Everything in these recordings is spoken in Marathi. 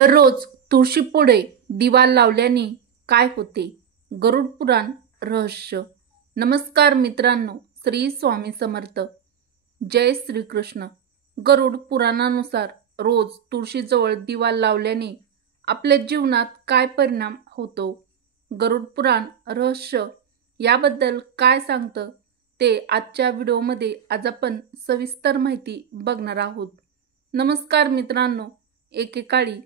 रोज तुळशीपुढे दिवा लावल्याने काय होते? गरुड पुराण रहस्य. नमस्कार मित्रांनो, श्री स्वामी समर्थ. जय श्रीकृष्ण. गरुड पुराणानुसार रोज तुळशीजवळ दिवा लावल्याने आपल्या जीवनात काय परिणाम होतो? गरुड पुराण रहस्य याबद्दल काय सांगतं ते आजच्या व्हिडिओमध्ये आज आपण सविस्तर माहिती बघणार आहोत. नमस्कार मित्रांनो. एकेकाळी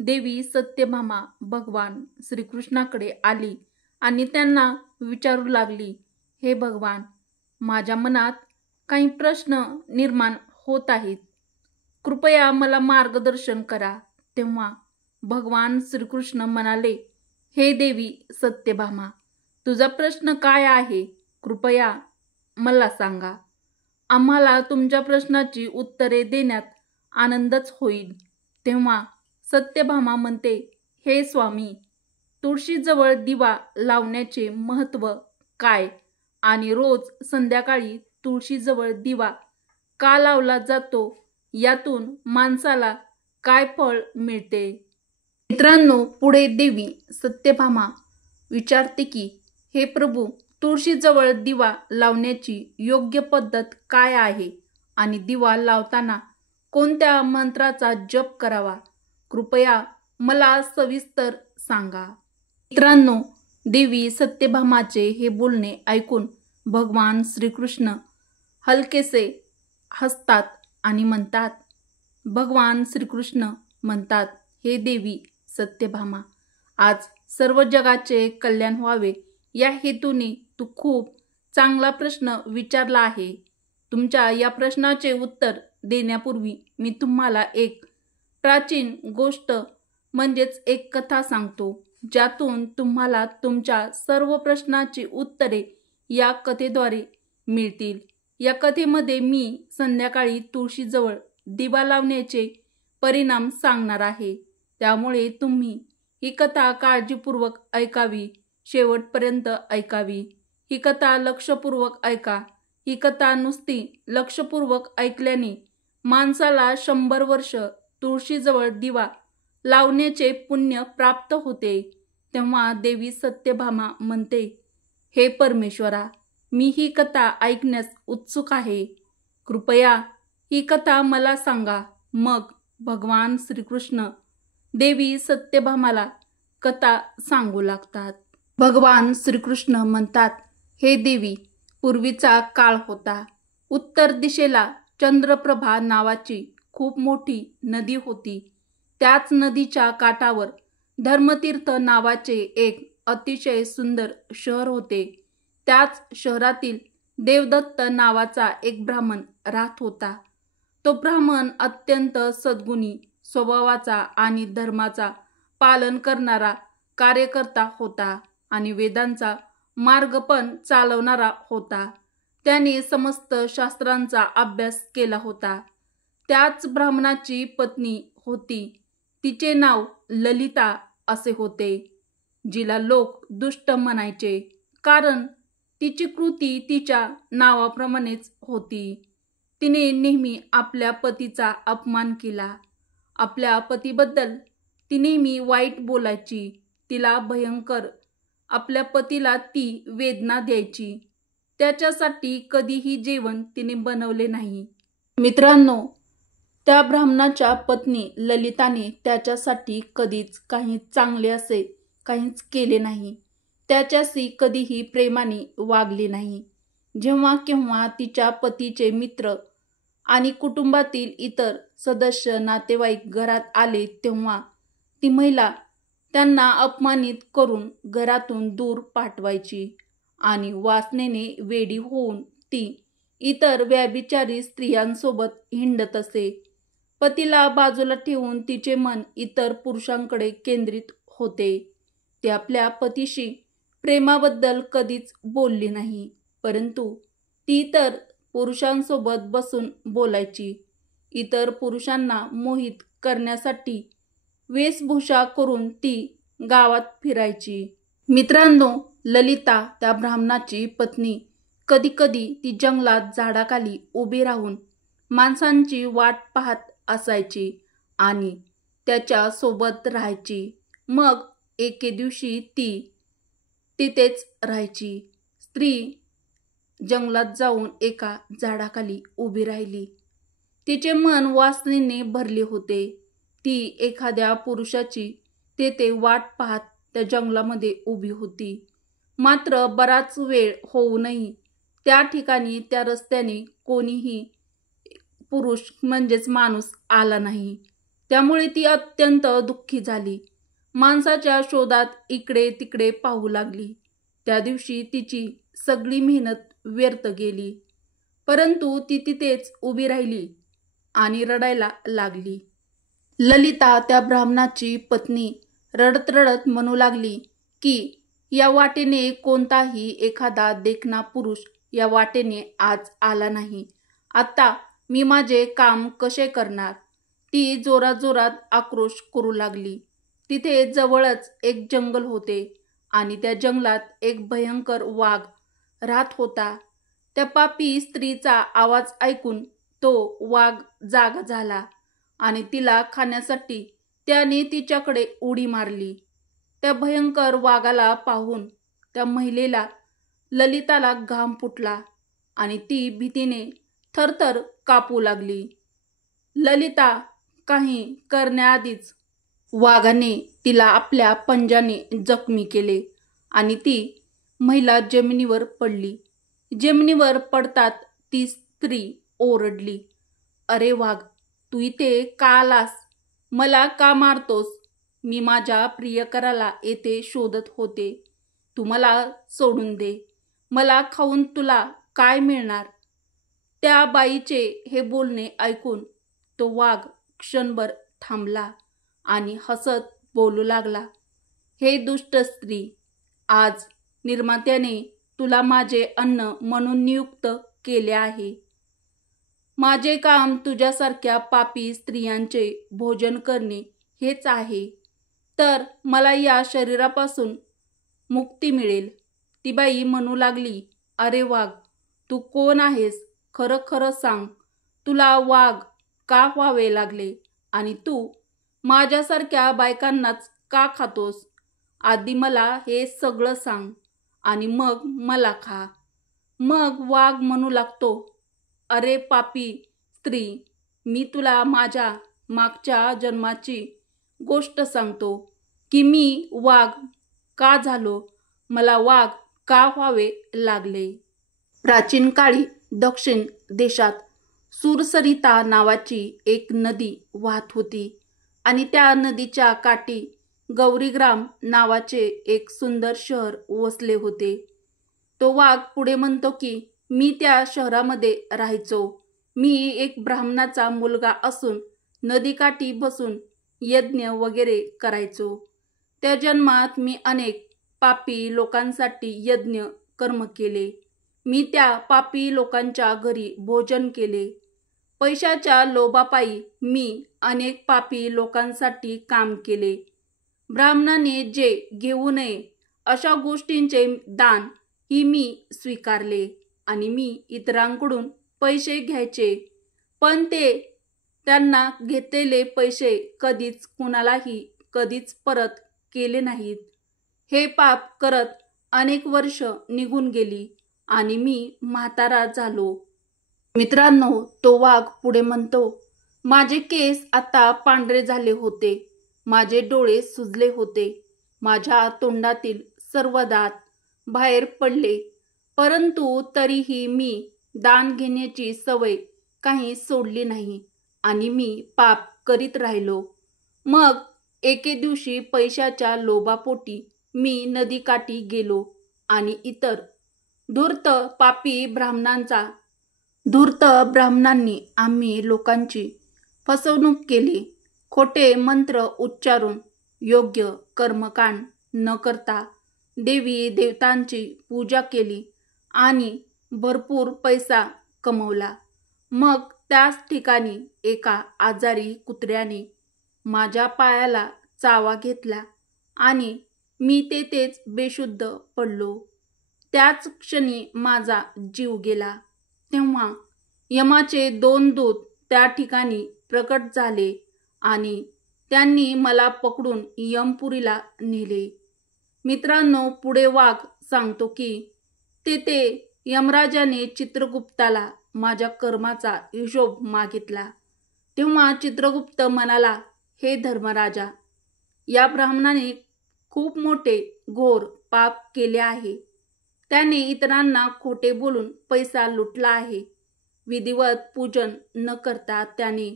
देवी सत्यभामा भगवान श्रीकृष्णाकडे आली आणि त्यांना विचारू लागली, हे भगवान, माझ्या मनात काही प्रश्न निर्माण होत आहेत, कृपया मला मार्गदर्शन करा. तेव्हा भगवान श्रीकृष्ण म्हणाले, हे देवी सत्यभामा, तुझा प्रश्न काय आहे? कृपया मला सांगा. आम्हाला तुमच्या प्रश्नाची उत्तरे देण्यात आनंदच होईल. तेव्हा सत्यभामा म्हणते, हे स्वामी, तुळशीजवळ दिवा लावण्याचे महत्त्व काय आणि रोज संध्याकाळी तुळशीजवळ दिवा का लावला जातो, यातून माणसाला काय फळ मिळते? मित्रांनो, पुढे देवी सत्यभामा विचारते की, हे प्रभू, तुळशीजवळ दिवा लावण्याची योग्य पद्धत काय आहे आणि दिवा लावताना कोणत्या मंत्राचा जप करावा? कृपया मला सविस्तर सांगा. मित्रांनो, देवी सत्यभामाचे हे बोलणे ऐकून भगवान श्रीकृष्ण हलकेसे हसतात आणि म्हणतात, भगवान श्रीकृष्ण म्हणतात, हे देवी सत्यभामा, आज सर्व जगाचे कल्याण व्हावे या हेतूने तू खूप चांगला प्रश्न विचारला आहे. तुमच्या या प्रश्नाचे उत्तर देण्यापूर्वी मी तुम्हाला एक प्राचीन गोष्ट म्हणजेच एक कथा सांगतो, ज्यातून तुम्हाला तुमच्या सर्व प्रश्नाची उत्तरे या कथेद्वारे मिळतील. या कथेमध्ये मी संध्याकाळी तुळशीजवळ दिवा लावण्याचे परिणाम सांगणार आहे, त्यामुळे तुम्ही ही कथा काळजीपूर्वक ऐकावी, शेवटपर्यंत ऐकावी. ही कथा लक्षपूर्वक ऐका. ही कथा नुसती लक्षपूर्वक ऐकल्याने माणसाला 100 वर्ष तुळशीजवळ दिवा लावण्याचे पुण्य प्राप्त होते. तेव्हा देवी सत्यभामा म्हणते, हे परमेश्वरा, मी ही कथा ऐकण्यास उत्सुक आहे. कृपया ही कथा मला सांगा. मग भगवान श्रीकृष्ण देवी सत्यभामाला कथा सांगू लागतात. भगवान श्रीकृष्ण म्हणतात, हे देवी, पूर्वीचा काळ होता. उत्तर दिशेला चंद्रप्रभा नावाची खूप मोठी नदी होती. त्याच नदीच्या काठावर धर्मतीर्थ नावाचे एक अतिशय सुंदर शहर होते. त्याच शहरातील देवदत्त नावाचा एक ब्राह्मण राहत होता. तो ब्राह्मण अत्यंत सद्गुणी स्वभावाचा आणि धर्माचा पालन करणारा कार्यकर्ता होता आणि वेदांचा मार्ग पण चालवणारा होता. त्याने समस्त शास्त्रांचा अभ्यास केला होता. त्याच ब्राह्मणाची पत्नी होती. तिचे नाव ललिता असे होते, जिला लोक दुष्ट म्हणायचे, कारण तिची कृती तिच्या नावाप्रमाणेच होती. तिने नेहमी आपल्या पतीचा अपमान केला. आपल्या पतीबद्दल ती नेहमी वाईट बोलायची. तिला भयंकर आपल्या पतीला ती वेदना द्यायची. त्याच्यासाठी कधीही जेवण तिने बनवले नाही. मित्रांनो, त्या ब्राह्मणाच्या पत्नी ललिताने त्याच्यासाठी कधीच काही चांगले असे काहीच केले नाही. त्याच्याशी कधीही प्रेमाने वागली नाही. जेव्हा केव्हा तिच्या पतीचे मित्र आणि कुटुंबातील इतर सदस्य नातेवाईक घरात आले, तेव्हा ती महिला त्यांना अपमानित करून घरातून दूर पाठवायची आणि वासनेने वेडी होऊन ती इतर व्यभिचारी स्त्रियांसोबत हिंडत असे. पतीला बाजूला ठेवून तिचे मन इतर पुरुषांकडे केंद्रित होते. ती आपल्या पतीशी प्रेमाबद्दल कधीच बोलली नाही, परंतु ती इतर पुरुषांसोबत बसून बोलायची. इतर पुरुषांना मोहित करण्यासाठी वेशभूषा करून ती गावात फिरायची. मित्रांनो, ललिता त्या ब्राह्मणाची पत्नी कधीकधी ती जंगलात झाडाखाली उभी राहून माणसांची वाट पाहत असायची आणि त्याच्या सोबत राहायची. मग एके दिवशी ती तिथेच राहायची. स्त्री जंगलात जाऊन एका झाडाखाली उभी राहिली. तिचे मन वासनेने भरले होते. ती एखाद्या पुरुषाची तेथे वाट पाहत त्या जंगलामध्ये उभी होती. मात्र बराच वेळ होऊनही त्या ठिकाणी त्या रस्त्याने कोणीही पुरुष म्हणजेच माणूस आला नाही. त्यामुळे ती अत्यंत दुःखी झाली. माणसाच्या शोधात इकडे तिकडे पाहू लागली. त्या दिवशी तिची सगळी मेहनत व्यर्थ गेली. परंतु ती तिथेच उभी राहिली आणि रडायला लागली. ललिता त्या ब्राह्मणाची पत्नी रडत रडत म्हणू लागली की या वाटेने कोणताही एखादा देखणा पुरुष या वाटेने आज आला नाही. आता मी माझे काम कसे करणार? ती जोराजोरात आक्रोश करू लागली. तिथे जवळच एक जंगल होते आणि त्या जंगलात एक भयंकर वाघ राहत होता. त्या पापी स्त्रीचा आवाज ऐकून तो वाघ जागा झाला आणि तिला खाण्यासाठी त्याने तिच्याकडे उडी मारली. त्या भयंकर वाघाला पाहून त्या महिलेला ललिताला घाम फुटला आणि ती भीतीने थरथर कापू लागली. ललिता काही करण्याआधीच वाघाने तिला आपल्या पंजाने जखमी केले आणि ती महिला जमिनीवर पडली. जमिनीवर पडतात ती स्त्री ओरडली, "अरे वाघ, तू इथे का आलास? मला का मारतोस? मी माझ्या प्रियकराला येथे शोधत होते. तू मला सोडून दे. मला खाऊन तुला काय मिळणार?" त्या बाईचे हे बोलणे ऐकून तो वाघ क्षणभर थांबला आणि हसत बोलू लागला, "हे दुष्ट स्त्री, आज निर्मात्याने तुला माझे अन्न म्हणून नियुक्त केले आहे. माझे काम तुझ्यासारख्या पापी स्त्रियांचे भोजन करणे हेच आहे. तर मला या शरीरापासून मुक्ती मिळेल." ती बाई म्हणू लागली, "अरे वाघ, तू कोण आहेस? खरं खरं सांग. तुला वाघ का व्हावे लागले आणि तू माझ्यासारख्या बायकांनाच का खातोस? आधी मला हे सगळं सांग आणि मग मला खा." मग वाघ म्हणू लागतो, "अरे पापी स्त्री, मी तुला माझ्या मागच्या जन्माची गोष्ट सांगतो की मी वाघ का झालो, मला वाघ का व्हावे लागले." प्राचीन काळी दक्षिण देशात सुरसरिता नावाची एक नदी वाहत होती आणि त्या नदीच्या काठी गौरीग्राम नावाचे एक सुंदर शहर वसले होते. तो वाघ पुढे म्हणतो की मी त्या शहरामध्ये राहायचो. मी एक ब्राह्मणाचा मुलगा असून नदीकाठी बसून यज्ञ वगैरे करायचो. त्या जन्मात मी अनेक पापी लोकांसाठी यज्ञ कर्म केले. मी त्या पापी लोकांच्या घरी भोजन केले. पैशाच्या लोभापायी मी अनेक पापी लोकांसाठी काम केले. ब्राह्मणाने जे घेऊ नये अशा गोष्टींचे दान ही मी स्वीकारले आणि मी इतरांकडून पैसे घ्यायचे, पण ते त्यांना घेतलेले पैसे कधीच कुणालाही कधीच परत केले नाहीत. हे पाप करत अनेक वर्ष निघून गेली आणि मी म्हातारा झालो. मित्रांनो, तो वाघ पुढे म्हणतो, "माझे केस आता पांढरे झाले होते. माझे डोळे सुजले होते. माझ्या तोंडातील सर्व दात बाहेर पडले. परंतु तरीही मी दान घेण्याची सवय काही सोडली नाही आणि मी पाप करीत राहिलो. मग एके दिवशी पैशाच्या लोभापोटी मी नदीकाठी गेलो आणि इतर धूर्त ब्राह्मणांनी आम्ही लोकांची फसवणूक केली. खोटे मंत्र उच्चारून योग्य कर्मकांड न करता देवी देवतांची पूजा केली आणि भरपूर पैसा कमवला. मग त्याच ठिकाणी एका आजारी कुत्र्याने माझ्या पायाला चावा घेतला आणि मी तेथेच बेशुद्ध पडलो. त्याच क्षणी माझा जीव गेला. तेव्हा यमाचे 2 दूत त्या ठिकाणी प्रकट झाले आणि त्यांनी मला पकडून यमपुरीला नेले. मित्रांनो, पुढे वाघ सांगतो की तेथे यमराजाने चित्रगुप्ताला माझ्या कर्माचा हिशोब मागितला. तेव्हा चित्रगुप्त म्हणाला, हे धर्मराजा, या ब्राह्मणाने खूप मोठे घोर पाप केले आहे. त्याने इतरांना खोटे बोलून पैसा लुटला आहे. विधिवत पूजन न करता त्याने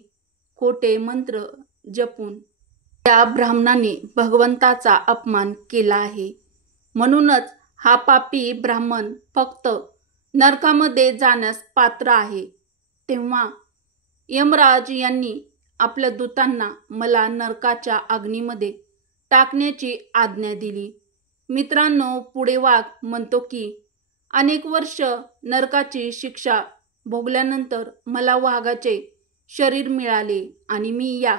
खोटे मंत्र जपून त्या ब्राह्मणाने भगवंताचा अपमान केला आहे. म्हणूनच हा पापी ब्राह्मण फक्त नरकामध्ये जाण्यास पात्र आहे. तेव्हा यमराज यांनी आपल्या दूतांना मला नरकाच्या अग्नीमध्ये टाकण्याची आज्ञा दिली. मित्रांनो, पुढे वाघ म्हणतो की अनेक वर्ष नरकाची शिक्षा भोगल्यानंतर मला वाघाचे शरीर मिळाले आणि मी या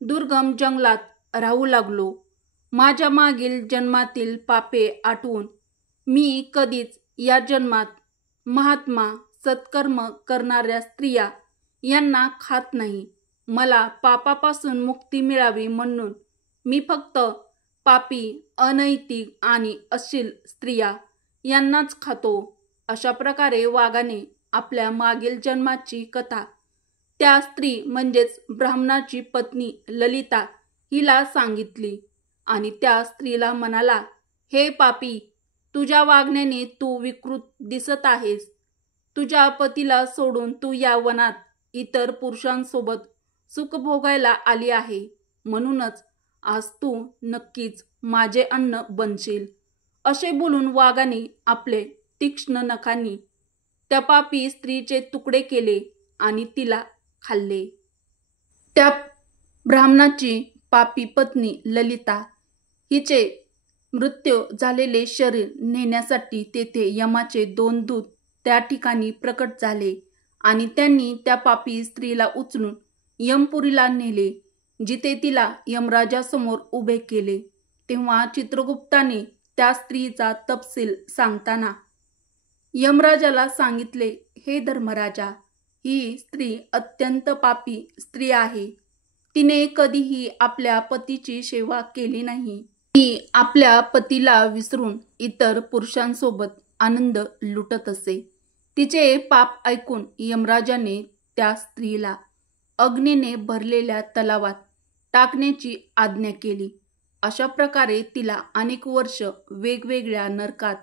दुर्गम जंगलात राहू लागलो. माझ्या मागील जन्मातील पापे आठवून मी कधीच या जन्मात महात्मा सत्कर्म करणाऱ्या स्त्रिया यांना खात नाही. मला पापापासून मुक्ती मिळावी म्हणून मी फक्त पापी, अनैतिक आणि अश्लील स्त्रिया यांनाच खातो. अशा प्रकारे वाघाने आपल्या मागील जन्माची कथा त्या स्त्री म्हणजेच ब्राह्मणाची पत्नी ललिता हिला सांगितली आणि त्या स्त्रीला म्हणाला, हे पापी, तुझ्या वागण्याने तू विकृत दिसत आहेस. तुझ्या पतीला सोडून तू या वनात इतर पुरुषांसोबत सुख भोगायला आली आहे. म्हणूनच आज तू नक्कीच माझे अन्न बनशील. असे बोलून वाघाने आपले तीक्ष्ण नखांनी त्या पापी स्त्रीचे तुकडे केले आणि तिला खाल्ले. त्या ब्राह्मणाची पापी पत्नी ललिता हिचे मृत्यू झालेले शरीर नेण्यासाठी तेथे यमाचे 2 दूत त्या ठिकाणी प्रकट झाले आणि त्यांनी त्या पापी स्त्रीला उचलून यमपुरीला नेले, जिथे तिला यमराजासमोर उभे केले. तेव्हा चित्रगुप्ताने त्या स्त्रीचा तपशील सांगताना यमराजाला सांगितले, हे धर्मराजा, ही स्त्री अत्यंत पापी स्त्री आहे. तिने कधीही आपल्या पतीची सेवा केली नाही. ती आपल्या पतीला विसरून इतर पुरुषांसोबत आनंद लुटत असे. तिचे पाप ऐकून यमराजाने त्या स्त्रीला अग्नीने भरलेल्या तलावात टाकण्याची आज्ञा केली. अशा प्रकारे तिला अनेक वर्ष वेगवेगळ्या नरकात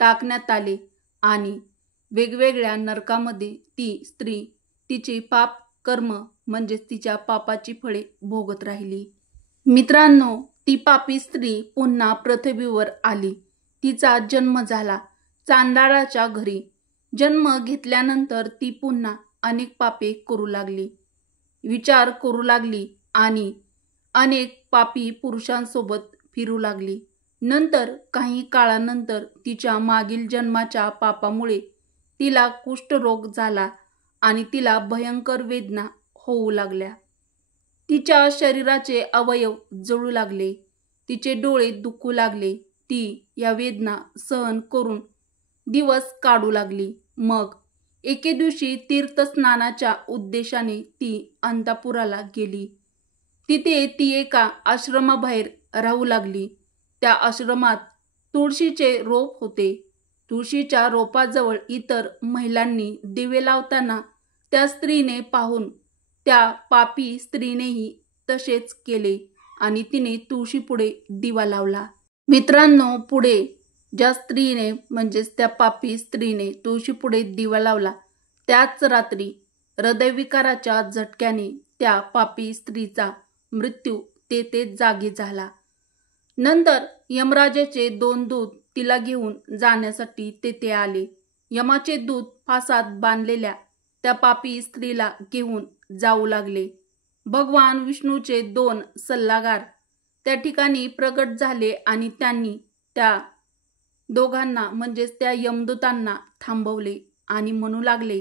टाकण्यात आले आणि वेगवेगळ्या नरकामध्ये ती स्त्री तिचे पाप कर्म म्हणजेच तिच्या पापाची फळे भोगत राहिली. मित्रांनो, ती पापी स्त्री पुन्हा पृथ्वीवर आली. तिचा जन्म झाला चांडाळाच्या घरी. जन्म घेतल्यानंतर ती पुन्हा अनेक पापे करू लागली, विचार करू लागली आणि अनेक पापी पुरुषांसोबत फिरू लागली. नंतर काही काळानंतर तिच्या मागील जन्माच्या पापामुळे तिला कुष्ठरोग झाला आणि तिला भयंकर वेदना होऊ लागल्या. तिच्या शरीराचे अवयव जळू लागले. तिचे डोळे दुखू लागले. ती या वेदना सहन करून दिवस काढू लागली. मग एके दिवशी तीर्थस्नानाच्या उद्देशाने ती अंतपुराला गेली. तिथे ती एका आश्रमाबाहेर राहू लागली. त्या आश्रमात तुळशीचे रोप होते. तुळशीच्या रोपाजवळ इतर महिलांनी दिवे लावताना त्या स्त्रीने पाहून त्या पापी स्त्रीनेही तसेच केले आणि तिने तुळशीपुढे दिवा लावला. मित्रांनो, पुढे ज्या स्त्रीने म्हणजेच त्या पापी स्त्रीने तुळशीपुढे दिवा लावला, त्याच रात्री हृदयविकाराच्या झटक्याने त्या पापी स्त्रीचा मृत्यू तेथेच जागी झाला. नंतर यमराजाचे 2 दूत तिला घेऊन जाण्यासाठी तेथे आले. यमाचे दूत फासात बांधलेल्या त्या पापी स्त्रीला घेऊन जाऊ लागले. भगवान विष्णूचे 2 सल्लागार त्या ठिकाणी प्रकट झाले आणि त्यांनी त्या दोघांना म्हणजेच त्या यमदूतांना थांबवले आणि म्हणू लागले,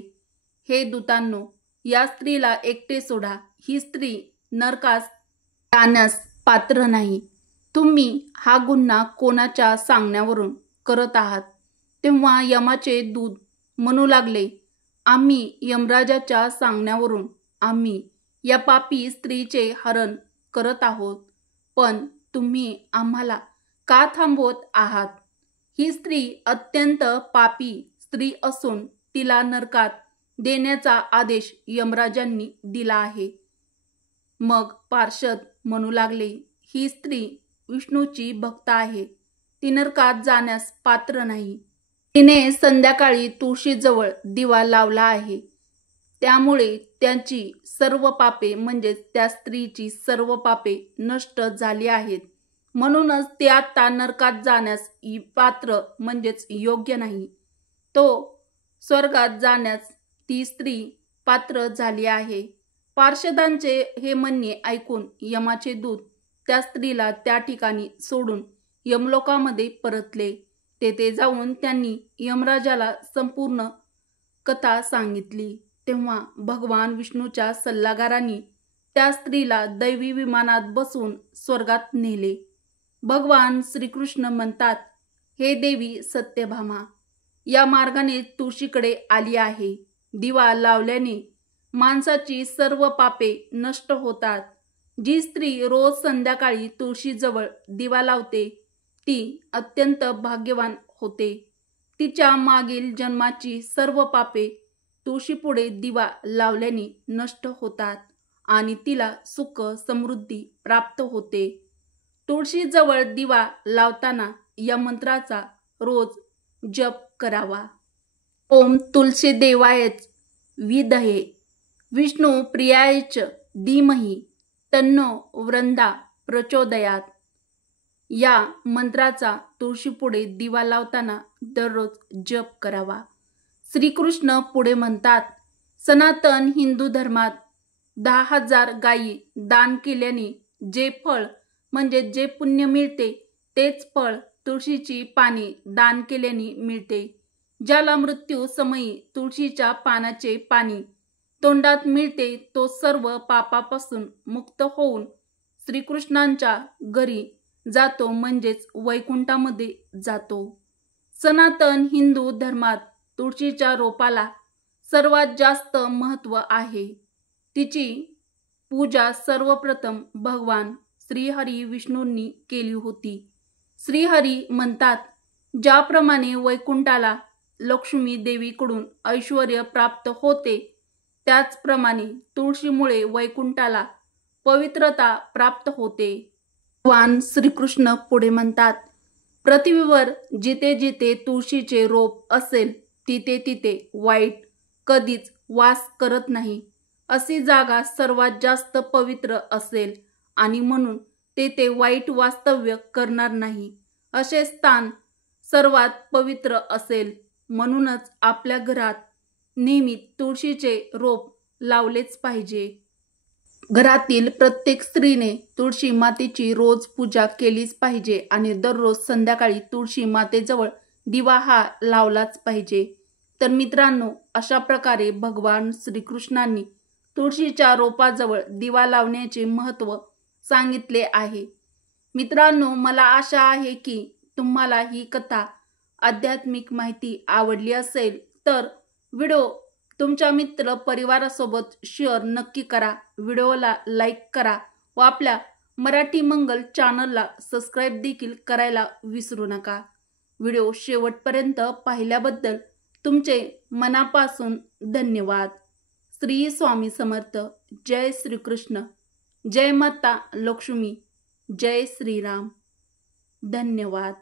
हे दूतांनो, या स्त्रीला एकटे सोडा. ही स्त्री नरकास जाण्यास पात्र नाही. तुम्ही हा गुन्हा कोणाच्या सांगण्यावरून करत आहात? तेव्हा यमाचे दूत म्हणू लागले, आम्ही यमराजाच्या सांगण्यावरून आम्ही या पापी स्त्रीचे हरण करत आहोत, पण तुम्ही आम्हाला का थांबवत आहात? ही स्त्री अत्यंत पापी स्त्री असून तिला नरकात देण्याचा आदेश यमराजांनी दिला आहे. मग पार्षद म्हणू लागले, ही स्त्री विष्णूची भक्त आहे, ती नरकात जाण्यास पात्र नाही. तिने संध्याकाळी तुळशीजवळ दिवा लावला आहे, त्यामुळे त्यांची सर्व पापे म्हणजेच त्या स्त्रीची सर्व पापे नष्ट झाली आहेत. म्हणूनच ती आता नरकात जाण्यास पात्र म्हणजेच योग्य नाही. तो स्वर्गात जाण्यास ती स्त्री पात्र झाली आहे. पार्षदांचे हे म्हणणे ऐकून यमाचे दूत त्या स्त्रीला त्या ठिकाणी सोडून यमलोकामध्ये परतले. तेथे जाऊन त्यांनी यमराजाला संपूर्ण कथा सांगितली. तेव्हा भगवान विष्णूच्या सल्लागारांनी त्या स्त्रीला दैवी विमानात बसवून स्वर्गात नेले. भगवान श्रीकृष्ण म्हणतात, हे देवी सत्यभामा, या मार्गाने तुळशीकडे आली आहे. दिवा लावल्याने माणसाची सर्व पापे नष्ट होतात. जी स्त्री रोज संध्याकाळी तुळशीजवळ दिवा लावते ती अत्यंत भाग्यवान होते. तिच्या मागील जन्माची सर्व पापे तुळशीपुढे दिवा लावल्याने नष्ट होतात आणि तिला सुख समृद्धी प्राप्त होते. तुळशीजवळ दिवा लावताना या मंत्राचा रोज जप करावा. ओम तुलसी देवायच विद्महे विष्णू प्रियायच धीमहि तन्नो वृंदा प्रचोदयात. या मंत्राचा तुळशीपुढे दिवा लावताना दररोज जप करावा. श्रीकृष्ण पुढे म्हणतात, सनातन हिंदू धर्मात 10,000 गायी दान केल्याने जे फळ म्हणजे जे पुण्य मिळते तेच फळ तुळशीची पाने दान केल्याने मिळते. ज्याला मृत्यू समयी तुळशीच्या पानाचे पाणी तोंडात मिळते तो सर्व पापापासून मुक्त होऊन श्रीकृष्णांच्या घरी जातो म्हणजेच वैकुंठामध्ये जातो. सनातन हिंदू धर्मात तुळशीच्या रोपाला सर्वात जास्त महत्त्व आहे. तिची पूजा सर्वप्रथम भगवान श्रीहरी विष्णूंनी केली होती. श्रीहरी म्हणतात, ज्याप्रमाणे वैकुंठाला लक्ष्मी देवीकडून ऐश्वर्य प्राप्त होते त्याचप्रमाणे तुळशीमुळे वैकुंठाला पवित्रता प्राप्त होते. भगवान श्रीकृष्ण पुढे म्हणतात, पृथ्वीवर जिथे जिथे तुळशीचे रोप असेल तिथे तिथे वाईट कधीच वास करत नाही. अशी जागा सर्वात जास्त पवित्र असेल आणि म्हणून तेथे वाईट वास्तव्य करणार नाही. असे स्थान सर्वात पवित्र असेल. म्हणूनच आपल्या घरात नेहमी तुळशीचे रोप लावलेच पाहिजे. घरातील प्रत्येक स्त्रीने तुळशी मातेची रोज पूजा केलीच पाहिजे आणि दररोज संध्याकाळी तुळशी मातेजवळ दिवा हा लावलाच पाहिजे. तर मित्रांनो, अशा प्रकारे भगवान श्रीकृष्णांनी तुळशीच्या रोपाजवळ दिवा लावण्याचे महत्त्व सांगितले आहे. मित्रांनो, मला आशा आहे की तुम्हाला ही कथा आध्यात्मिक माहिती आवडली असेल तर व्हिडिओ तुमच्या मित्र परिवारासोबत शेअर नक्की करा. व्हिडिओला लाईक करा व आपल्या मराठी मंगल चॅनलला सबस्क्राईब देखील करायला विसरू नका. व्हिडिओ शेवटपर्यंत पाहिल्याबद्दल तुमचे मनापासून धन्यवाद. श्री स्वामी समर्थ. जय श्रीकृष्ण. जय माता लक्ष्मी. जय श्रीराम. धन्यवाद.